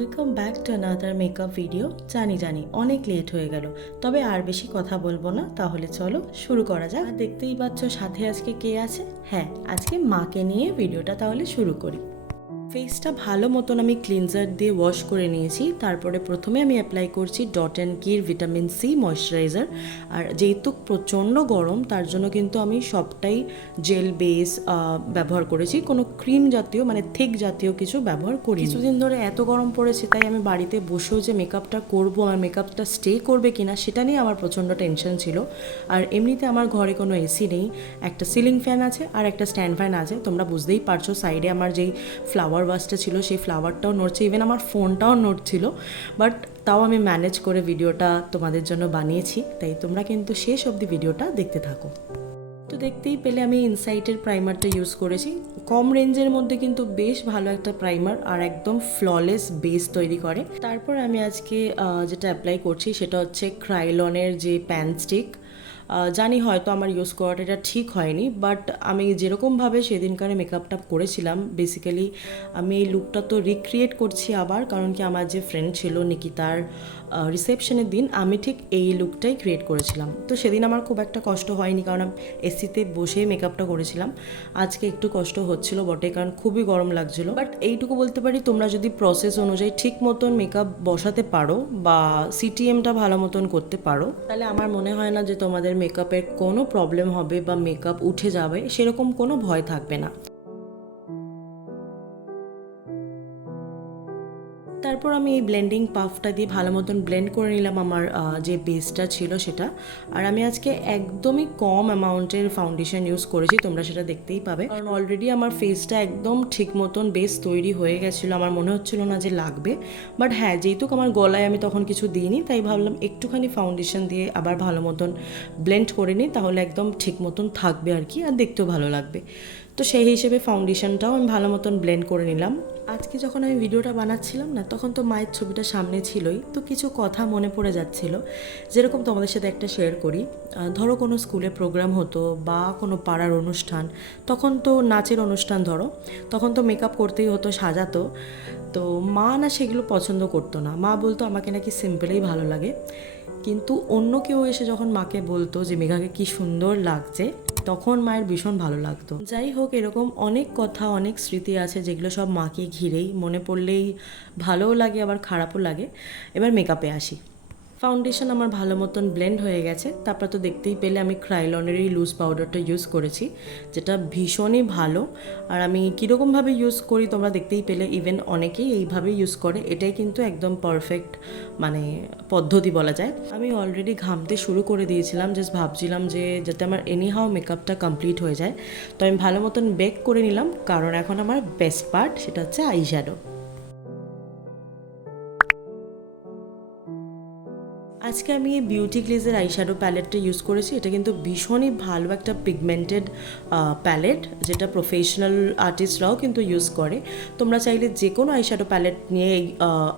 Welcome back to another makeup video. জানি অনেক late হয়ে গেল, তবে আর বেশি কথা বলবো না, তাহলে চলো শুরু করা যাক। আর দেখতেই পাচ্ছ সাথে আজকে কে আছে। হ্যাঁ, আজকে মাকে নিয়ে ভিডিওটা তাহলে শুরু করি। ফেসটা ভালো মতন আমি ক্লিনজার দিয়ে ওয়াশ করে নিয়েছি। তারপরে প্রথমে আমি অ্যাপ্লাই করছি ডট অ্যান্ড কির ভিটামিন সি ময়শ্চারাইজার। আর যেহেতু প্রচণ্ড গরম, তার জন্য কিন্তু আমি সবটাই জেল বেস ব্যবহার করেছি, কোনো ক্রিম জাতীয় মানে থিক জাতীয় কিছু ব্যবহার করি। কিছুদিন ধরে এত গরম পড়েছে, তাই আমি বাড়িতে বসেও যে মেকআপটা করবো, আমার মেকআপটা স্টে করবে কিনা সেটা নিয়ে আমার প্রচণ্ড টেনশন ছিল। আর এমনিতে আমার ঘরে কোনো এসি নেই, একটা সিলিং ফ্যান আছে আর একটা স্ট্যান্ড ফ্যান আছে। তোমরা বুঝতেই পারছো, সাইডে আমার যেই ফ্লাওয়ার ভাসটা ছিল সেই ফ্লাওয়ারটাও নড়ছে, ইভেন আমার ফোনটাও নড়ছিল, বাট তাও আমি ম্যানেজ করে ভিডিওটা তোমাদের জন্য বানিয়েছি। তাই তোমরা কিন্তু শেষ অবধি ভিডিওটা দেখতে থাকো। তো দেখতেই পেলে আমি ইনসাইটের প্রাইমারটা ইউজ করেছি। কম রেঞ্জের মধ্যে কিন্তু বেশ ভালো একটা প্রাইমার আর একদম ফ্ললেস বেস তৈরি করে। তারপর আমি আজকে যেটা অ্যাপ্লাই করছি সেটা হচ্ছে ক্রাইলনের যে প্যান স্টিক। জানি হয়তো আমার ইউজ করাটা এটা ঠিক হয়নি, বাট আমি যেরকমভাবে সেদিনকারে মেকআপটা করেছিলাম, বেসিক্যালি আমি এই লুকটা তো রিক্রিয়েট করছি আবার, কারণ কি আমার যে ফ্রেন্ড ছিল নিকিতার রিসেপশনের দিন আমি ঠিক এই লুকটাই ক্রিয়েট করেছিলাম। তো সেদিন আমার খুব একটা কষ্ট হয়নি, কারণ এসিতে বসেই মেকআপটা করেছিলাম। আজকে একটু কষ্ট হচ্ছিল বটে, কারণ খুবই গরম লাগছিল। বাট এইটুকু বলতে পারি, তোমরা যদি প্রসেস অনুযায়ী ঠিক মতন মেকআপ বসাতে পারো বা সিটিএমটা ভালো মতন করতে পারো, তাহলে আমার মনে হয় না যে তোমাদের মেকআপের কোনো প্রবলেম হবে বা মেকআপ উঠে যাবে, সেরকম কোনো ভয় থাকবে না। তারপর আমি এই ব্লেন্ডিং পাফটা দিয়ে ভালো মতন ব্লেন্ড করে নিলাম আমার যে বেসটা ছিল সেটা। আর আমি আজকে একদমই কম অ্যামাউন্টের ফাউন্ডেশন ইউজ করেছি, তোমরা সেটা দেখতেই পাবে, কারণ অলরেডি আমার ফেসটা একদম ঠিক মতন বেস তৈরি হয়ে গেছিলো, আমার মনে হচ্ছিল না যে লাগবে। বাট হ্যাঁ, যেহেতু আমার গলায় আমি তখন কিছু দিইনি, তাই ভাবলাম একটুখানি ফাউন্ডেশন দিয়ে আবার ভালো মতন ব্লেন্ড করে নিই, তাহলে একদম ঠিক মতন থাকবে আর কি, আর দেখতেও ভালো লাগবে। তো সেই হিসেবে ফাউন্ডেশনটাও আমি ভালো মতন ব্লেন্ড করে নিলাম। আজকে যখন আমি ভিডিওটা বানাচ্ছিলাম না, তখন তো মায়ের ছবিটা সামনে ছিলই, তো কিছু কথা মনে পড়ে যাচ্ছিল, যেরকম তোমাদের সাথে একটা শেয়ার করি। ধরো কোনো স্কুলে প্রোগ্রাম হতো বা কোনো পাড়ার অনুষ্ঠান, তখন তো নাচের অনুষ্ঠান ধরো, তখন তো মেকআপ করতেই হতো, সাজাতো। তো মা না সেগুলো পছন্দ করতো না, মা বলতো আমাকে নাকি সিম্পলেই ভালো লাগে। কিন্তু অন্য কেউ এসে যখন মাকে বলতো যে মেঘাকে কি সুন্দর লাগছে, তখন মায়ের ভীষণ ভালো লাগতো। যাই হোক, এরকম অনেক কথা, অনেক স্মৃতি আছে যেগুলো সব মাকে ঘিরেই, মনে পড়লেই ভালোও লাগে আবার খারাপও লাগে। এবার মেকআপে আসি। ফাউন্ডেশন আমার ভালো মতন ব্লেন্ড হয়ে গেছে। তারপর তো দেখতেই পেলে আমি ক্রাইলনেরই লুজ পাউডারটা ইউজ করেছি, যেটা ভীষণই ভালো। আর আমি কীরকমভাবে ইউজ করি তোমরা দেখতেই পেলে, ইভেন অনেকেই এইভাবেই ইউজ করে, এটাই কিন্তু একদম পারফেক্ট মানে পদ্ধতি বলা যায়। আমি অলরেডি ঘামতে শুরু করে দিয়েছিলাম, জাস্ট ভাবছিলাম যে যাতে আমার এনিহাও মেকআপটা কমপ্লিট হয়ে যায়। তো আমি ভালো মতন বেক করে নিলাম, কারণ এখন আমার বেস্ট পার্ট সেটা হচ্ছে আই শ্যাডো। আজকে আমি এই বিউটি গ্লেজের আইশ্যাডো প্যালেটটা ইউজ করেছি। এটা কিন্তু ভীষণই ভালো একটা পিগমেন্টেড প্যালেট, যেটা প্রফেশনাল আর্টিস্টরাও কিন্তু ইউজ করে। তোমরা চাইলে যে কোনো আইশ্যাডো প্যালেট নিয়ে এই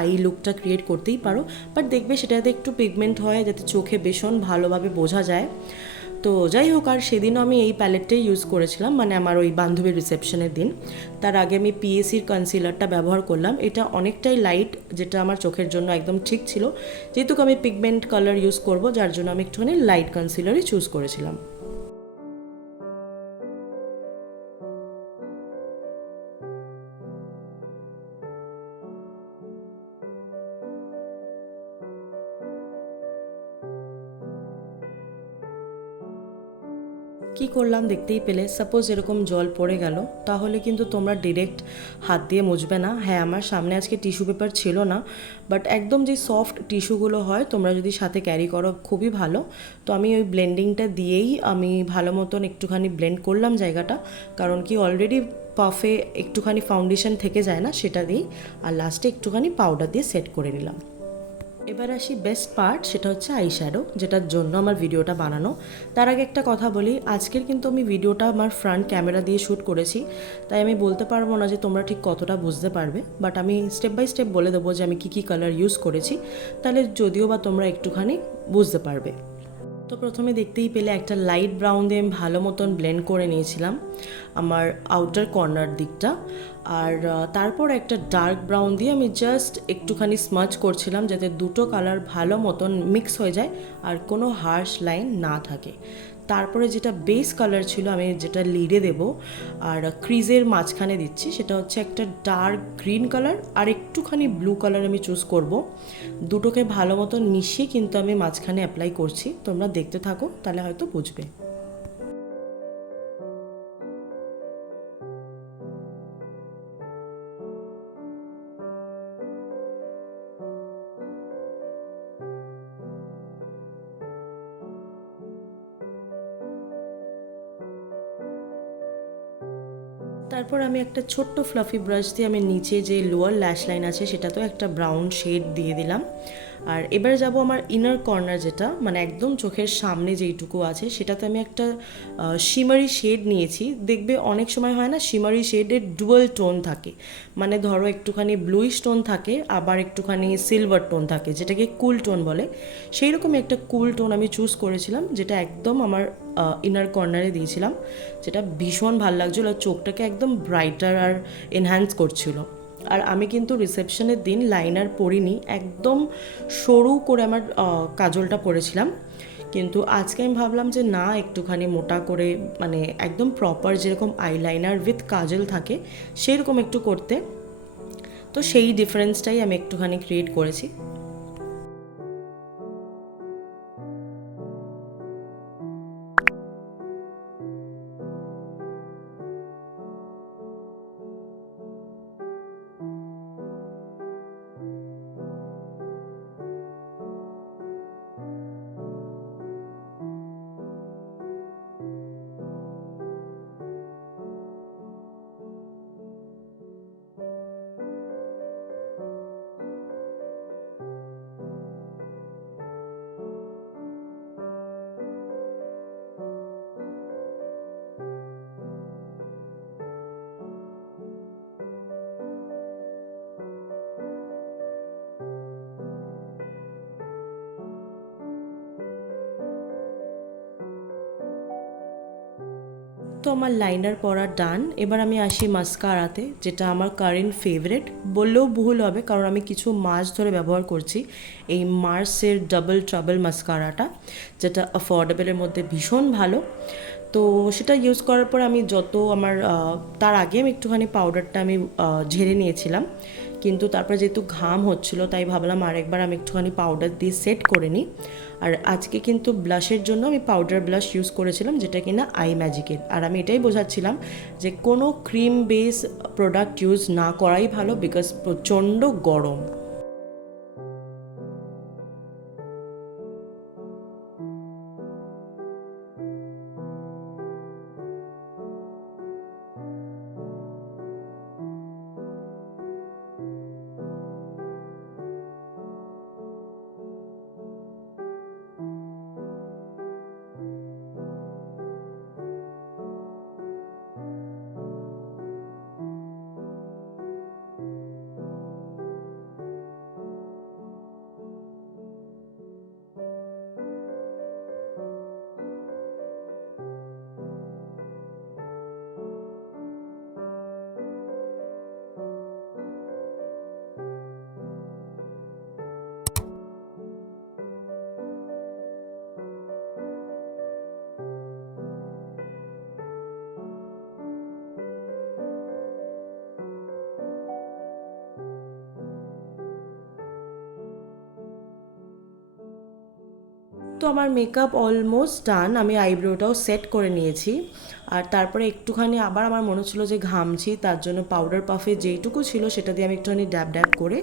আই লুকটা ক্রিয়েট করতেই পারো, বাট দেখবে সেটাতে একটু পিগমেন্ট হয়, যাতে চোখে ভীষণ ভালোভাবে বোঝা যায়। তো যাই হোক, আর সেদিনও আমি এই প্যালেটটাই ইউজ করেছিলাম, মানে আমার ওই বান্ধবীর রিসেপশনের দিন। তার আগে আমি পিএসির কনসিলারটা ব্যবহার করলাম, এটা অনেকটাই লাইট, যেটা আমার চোখের জন্য একদম ঠিক ছিল। যেহেতু আমি পিগমেন্ট কালার ইউজ করব, যার জন্য আমি একটুখানি লাইট কনসিলারই চুজ করেছিলাম। কি করলাম দেখতেই পেলে। সাপোজ এরকম জল পড়ে গেল, তাহলে কিন্তু তোমরা ডিরেক্ট হাত দিয়ে মুছবে না। হ্যাঁ, আমার সামনে আজকে টিস্যু পেপার ছিল না, বাট একদম যে সফট টিস্যুগুলো হয় তোমরা যদি সাথে ক্যারি করো খুবই ভালো। তো আমি ওই ব্লেন্ডিংটা দিয়েই আমি ভালো মতন একটুখানি ব্লেন্ড করলাম জায়গাটা, কারণ কি অলরেডি পাফে একটুখানি ফাউন্ডেশন থেকে যায় না, সেটা দিই। আর লাস্টে একটুখানি পাউডার দিয়ে সেট করে নিলাম। এবার আসি বেস্ট পার্ট, সেটা হচ্ছে আই শ্যাডো, যেটার জন্য আমার ভিডিওটা বানানো। তার আগে একটা কথা বলি, আজকের কিন্তু আমি ভিডিওটা আমার ফ্রন্ট ক্যামেরা দিয়ে শ্যুট করেছি, তাই আমি বলতে পারবো না যে তোমরা ঠিক কতটা বুঝতে পারবে, বাট আমি স্টেপ বাই স্টেপ বলে দেবো যে আমি কী কালার ইউজ করেছি, তাহলে যদিও বা তোমরা একটুখানি বুঝতে পারবে। তো প্রথমে দেখতেই পেলে একটা লাইট ব্রাউন দিয়ে আমি ভালো মতন ব্লেন্ড করে নিয়েছিলাম আমার আউটার কর্নার দিকটা। আর তারপর একটা ডার্ক ব্রাউন দিয়ে আমি জাস্ট একটুখানি স্মাচ করছিলাম যাতে দুটো কালার ভালো মতন মিক্স হয়ে যায় আর কোনো হার্শ লাইন না থাকে। তারপরে যেটা বেস কালার ছিল আমি যেটা লিডে দেব আর ক্রিজের মাঝখানে দিচ্ছি সেটা হচ্ছে একটা ডার্ক গ্রিন কালার আর একটুখানি ব্লু কালার আমি চুজ করব। দুটোকে ভালো মতন মিশিয়ে কিন্তু আমি মাঝখানে অ্যাপ্লাই করছি, তোমরা দেখতে থাকো তাহলে হয়তো বুঝবে। তারপর আমি একটা ছোট্ট ফ্লাফি ব্রাশ দিয়ে আমি নিচে যে লোয়ার ল্যাশ লাইন আছে সেটাতেও একটা ব্রাউন শেড দিয়ে দিলাম। আর এবারে যাব আমার ইনার কর্নার যেটা মানে একদম চোখের সামনে যেইটুকু আছে সেটাতে আমি একটা শিমারি শেড নিয়েছি। দেখবে অনেক সময় হয় না শিমারি শেডের ডুয়াল টোন থাকে, মানে ধরো একটুখানি ব্লুইশ টোন থাকে আবার একটুখানি সিলভার টোন থাকে যেটাকে কুল টোন বলে। সেই রকমই একটা কুল টোন আমি চুজ করেছিলাম যেটা একদম আমার ইনার কর্নারে দিয়েছিলাম, যেটা ভীষণ ভালো লাগছিলো, চোখটাকে একদম ব্রাইটার আর এনহ্যান্স করছিল। আর আমি কিন্তু রিসেপশনের দিন লাইনার পরিনি, একদম সরু করে আমার কাজলটা পরেছিলাম। কিন্তু আজকে আমি ভাবলাম যে না, একটুখানি মোটা করে মানে একদম প্রপার যেরকম আইলাইনার উইথ কাজল থাকে সেরকম একটু করতে, তো সেই ডিফারেন্সটাই আমি একটুখানি ক্রিয়েট করেছি। তো আমার লাইনার পরা ডান। এবার আমি আসি মাস্কারাতে, যেটা আমার কারেন্ট ফেভারেট বললেও ভুল হবে কারণ আমি কিছু মাস ধরে ব্যবহার করছি এই মার্সের ডাবল ট্রাবল মাস্কারাটা, যেটা অ্যাফোর্ডেবলের মধ্যে ভীষণ ভালো। তো সেটা ইউজ করার পর আমি যত আমার তার আগে আমি একটুখানি পাউডারটা আমি ঝেড়ে নিয়েছিলাম, কিন্তু তারপরে যেহেতু ঘাম হচ্ছিলো তাই ভাবলাম আরেকবার আমি একটুখানি পাউডার দিয়ে সেট করে নিই। আর আজকে কিন্তু ব্লাশের জন্য আমি পাউডার ব্লাশ ইউজ করেছিলাম যেটা কিনা আই ম্যাজিকের। আর আমি এটাই বোঝাচ্ছিলাম যে কোনো ক্রিম বেস প্রোডাক্ট ইউজ না করাই ভালো, বিকজ প্রচণ্ড গরম। তো আমার মেকআপ অলমোস্ট ডান, আমি আইব্রোটাও সেট করে নিয়েছি। আর তারপরে একটুখানি আবার আমার মনে হচ্ছিলো যে ঘামছি, তার জন্য পাউডার পাফে যেইটুকু ছিল সেটা দিয়ে আমি একটুখানি ড্যাব ড্যাব করে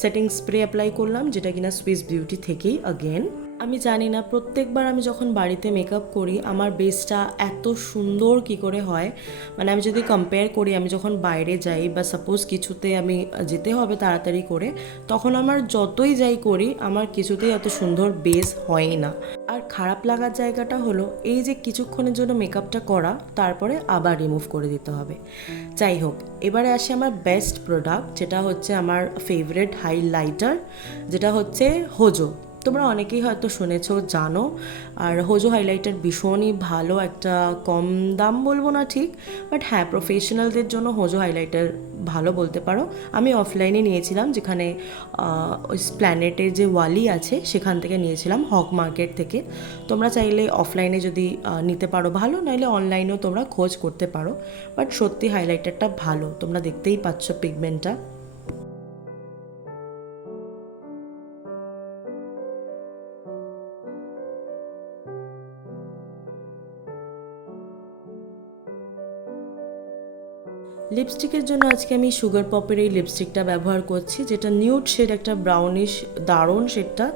সেটিং স্প্রে অ্যাপ্লাই করলাম, যেটা কিনা সুইস বিউটি থেকেই অ্যাগেন। আমি জানি না প্রত্যেকবার আমি যখন বাড়িতে মেকআপ করি আমার বেসটা এত সুন্দর কি করে হয়, মানে আমি যদি কম্পেয়ার করি আমি যখন বাইরে যাই বা সাপোজ কিছুতে আমি যেতে হবে তাড়াতাড়ি করে, তখন আমার যতই যাই করি আমার কিছুতেই এত সুন্দর বেস হয় না। আর খারাপ লাগার জায়গাটা হলো এই যে কিছুক্ষণের জন্য মেকআপটা করা তারপরে আবার রিমুভ করে দিতে হবে। যাই হোক, এবারে আসে আমার বেস্ট প্রোডাক্ট, যেটা হচ্ছে আমার ফেভারিট হাইলাইটার, যেটা হচ্ছে হোজো। তোমরা অনেকেই হয়তো শুনেছো, জানো। আর হোজো হাইলাইটার ভীষণই ভালো একটা, কম দাম বলবো না ঠিক, বাট হ্যাঁ প্রফেশনালদের জন্য হোজো হাইলাইটার ভালো বলতে পারো। আমি অফলাইনে নিয়েছিলাম, যেখানে ওই প্ল্যানেটের যে ওয়ালি আছে সেখান থেকে নিয়েছিলাম, হক মার্কেট থেকে। তোমরা চাইলে অফলাইনে যদি নিতে পারো ভালো, নাহলে অনলাইনেও তোমরা খোঁজ করতে পারো। বাট সত্যি হাইলাইটারটা ভালো, তোমরা দেখতেই পাচ্ছ পিগমেন্টটা। লিপস্টিকের জন্য আজকে আমি সুগার পপের এই লিপস্টিকটা ব্যবহার করছি, যেটা নিউড শেড, একটা ব্রাউনিশ, দারুণ শেডটা।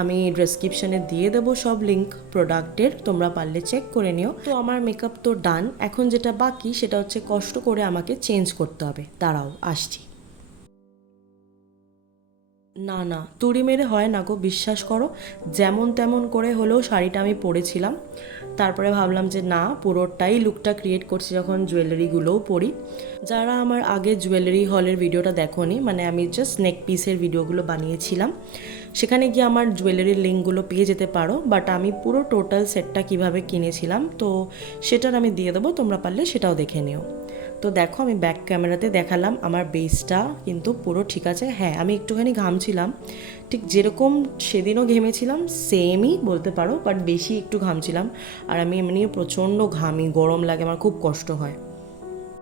আমি ডেসক্রিপশানে দিয়ে দেবো সব লিঙ্ক প্রোডাক্টের, তোমরা পারলে চেক করে নিও। তো আমার মেকআপ তো ডান, এখন যেটা বাকি সেটা হচ্ছে কষ্ট করে আমাকে চেঞ্জ করতে হবে। দাঁড়াও আসছি। না না, তুড়ি মেরে হয় না গো, বিশ্বাস করো। যেমন তেমন করে হলেও শাড়িটা আমি পরেছিলাম, তারপরে ভাবলাম যে না, পুরোটাই লুকটা ক্রিয়েট করছি যখন জুয়েলারিগুলোও পরি। যারা আমার আগে জুয়েলারি হলের ভিডিওটা দেখোনি, মানে আমি জাস্ট নেক পিসের ভিডিওগুলো বানিয়েছিলাম, সেখানে গিয়ে আমার জুয়েলারির লিঙ্কগুলো পেয়ে যেতে পারো। বাট আমি পুরো টোটাল সেটটা কিভাবে কিনেছিলাম তো সেটার আমি দিয়ে দেবো, তোমরা পারলে সেটাও দেখে নিও। তো দেখো, আমি ব্যাক ক্যামেরাতে দেখালাম, আমার বেসটা কিন্তু পুরো ঠিক আছে। হ্যাঁ, আমি একটুখানি ঘামছিলাম, ঠিক যেরকম সেদিনও ঘেমেছিলাম সেমই বলতে পারো, বাট বেশি একটু ঘামছিলাম। আর আমি এমনিও প্রচণ্ড ঘামি, গরম লাগে, আমার খুব কষ্ট হয়।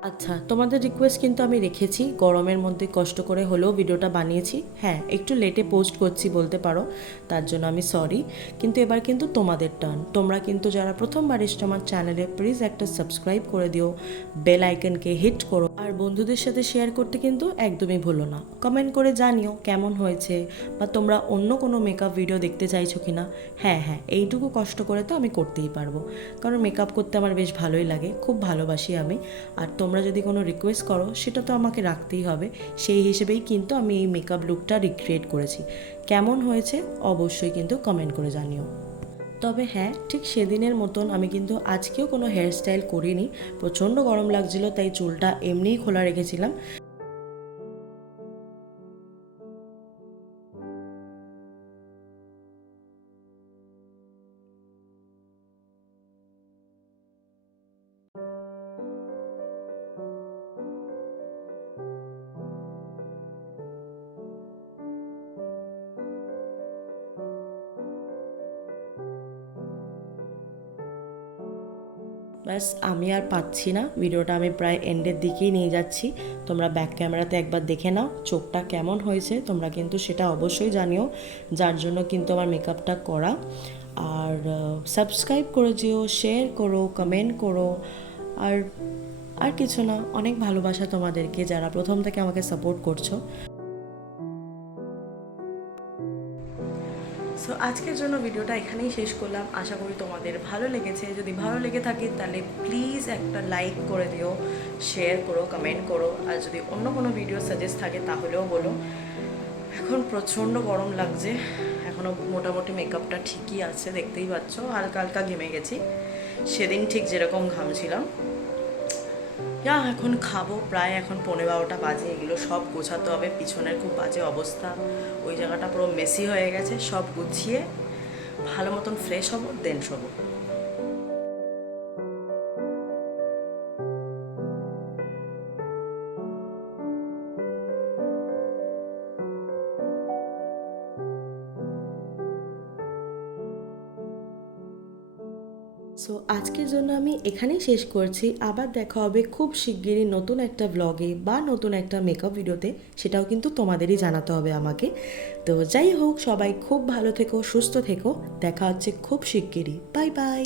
আচ্ছা, তোমাদের রিকোয়েস্ট কিন্তু আমি রেখেছি, গরমের মধ্যে কষ্ট করে হলেও ভিডিওটা বানিয়েছি। হ্যাঁ, একটু লেটে পোস্ট করছি বলতে পারো, তার জন্য আমি সরি। কিন্তু এবার কিন্তু তোমাদের টার্ন। তোমরা কিন্তু যারা প্রথমবার এসছো আমার চ্যানেলে, প্লিজ একটা সাবস্ক্রাইব করে দিও, বেল আইকনকে হিট করো, আর বন্ধুদের সাথে শেয়ার করতে কিন্তু একদমই ভুলো না। কমেন্ট করে জানিও কেমন হয়েছে, বা তোমরা অন্য কোনো মেকআপ ভিডিও দেখতে চাইছো কি না। হ্যাঁ হ্যাঁ, এইটুকু কষ্ট করে তো আমি করতেই পারবো, কারণ মেকআপ করতে আমার বেশ ভালোই লাগে, খুব ভালোবাসি আমি। আর তোমরা যদি কোনো রিকোয়েস্ট করো সেটা তো আমাকে রাখতেই হবে, সেই হিসেবেই কিন্তু আমি এই মেকআপ লুকটা রিক্রিয়েট করেছি। কেমন হয়েছে অবশ্যই কিন্তু কমেন্ট করে জানিও। তবে হ্যাঁ, ঠিক সেদিনের মতন আমি কিন্তু আজকেও কোনো হেয়ারস্টাইল করিনি, প্রচণ্ড গরম লাগছিল তাই চুলটা এমনিই খোলা রেখেছিলাম। ব্যাস, আমি আর পাচ্ছি না, ভিডিওটা আমি প্রায় এন্ডের দিকেই নিয়ে যাচ্ছি। তোমরা ব্যাক ক্যামেরাতে একবার দেখে নাও চোখটা কেমন হয়েছে, তোমরা কিন্তু সেটা অবশ্যই জানিও, যার জন্য কিন্তু আমার মেকআপটা করা। আর সাবস্ক্রাইব করে দিও, শেয়ার করো, কমেন্ট করো। আর আর কিছু না, অনেক ভালোবাসা তোমাদেরকে যারা প্রথম থেকে আমাকে সাপোর্ট করছো। সো আজকের জন্য ভিডিওটা এখানেই শেষ করলাম, আশা করি তোমাদের ভালো লেগেছে। যদি ভালো লেগে থাকে তাহলে প্লিজ একটা লাইক করে দিও, শেয়ার করো, কমেন্ট করো। আর যদি অন্য কোনো ভিডিও সাজেস্ট থাকে তাহলেও বলো। এখন প্রচণ্ড গরম লাগছে, এখনও মোটামুটি মেকআপটা ঠিকই আছে, দেখতেই পাচ্ছ, হালকা হালকা ঘেমে গেছি, সেদিন ঠিক যেরকম ঘামছিলাম। এখন খাবো, প্রায় এখন 11:15 বাজে, এগুলো সব গোছাতে হবে, পিছনের খুব বাজে অবস্থা, ওই জায়গাটা পুরো মেসি হয়ে গেছে, সব গুছিয়ে ভালো মতন ফ্রেশ হবো, দেন শোবো। সো আজকের জন্য আমি এখানেই শেষ করছি, আবার দেখা হবে খুব শিগগিরই নতুন একটা ব্লগে বা নতুন একটা মেকআপ ভিডিওতে, সেটাও কিন্তু তোমাদেরই জানাতে হবে আমাকে। তো যাই হোক, সবাই খুব ভালো থেকো, সুস্থ থেকো, দেখা হচ্ছে খুব শিগগিরই। Bye bye.